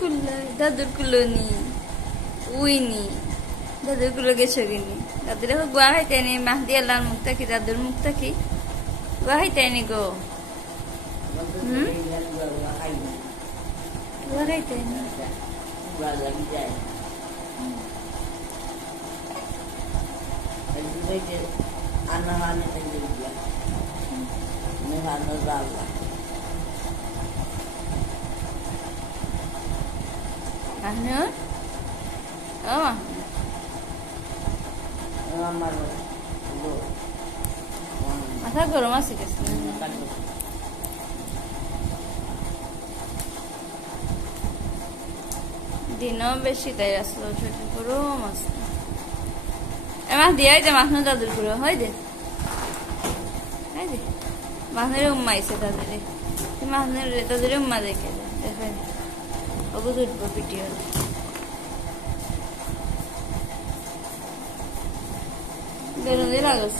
কুল্লা দাদুর কুলোনি উইনি দাদুর কুলো গেছো কিনি দাদুর গুয়া খাইতেনি মাহদি আল্লাহর মুক্তা কি দাদুর মুক্তা কি গুয়া খাইতেনি গো গুয়া খাইতেনি Mahnu? Oh. Masa goro masih kesini. Dino beshi tayi aslo choti goro masih. Emang dia itu Mahnu dadur goro, hai deh. Hai deh. Mahnu re umma ise dadur re. Mahnu re dadur re umma dekhe deh. Dekhe. Abu dur bu video. Berondi lagos.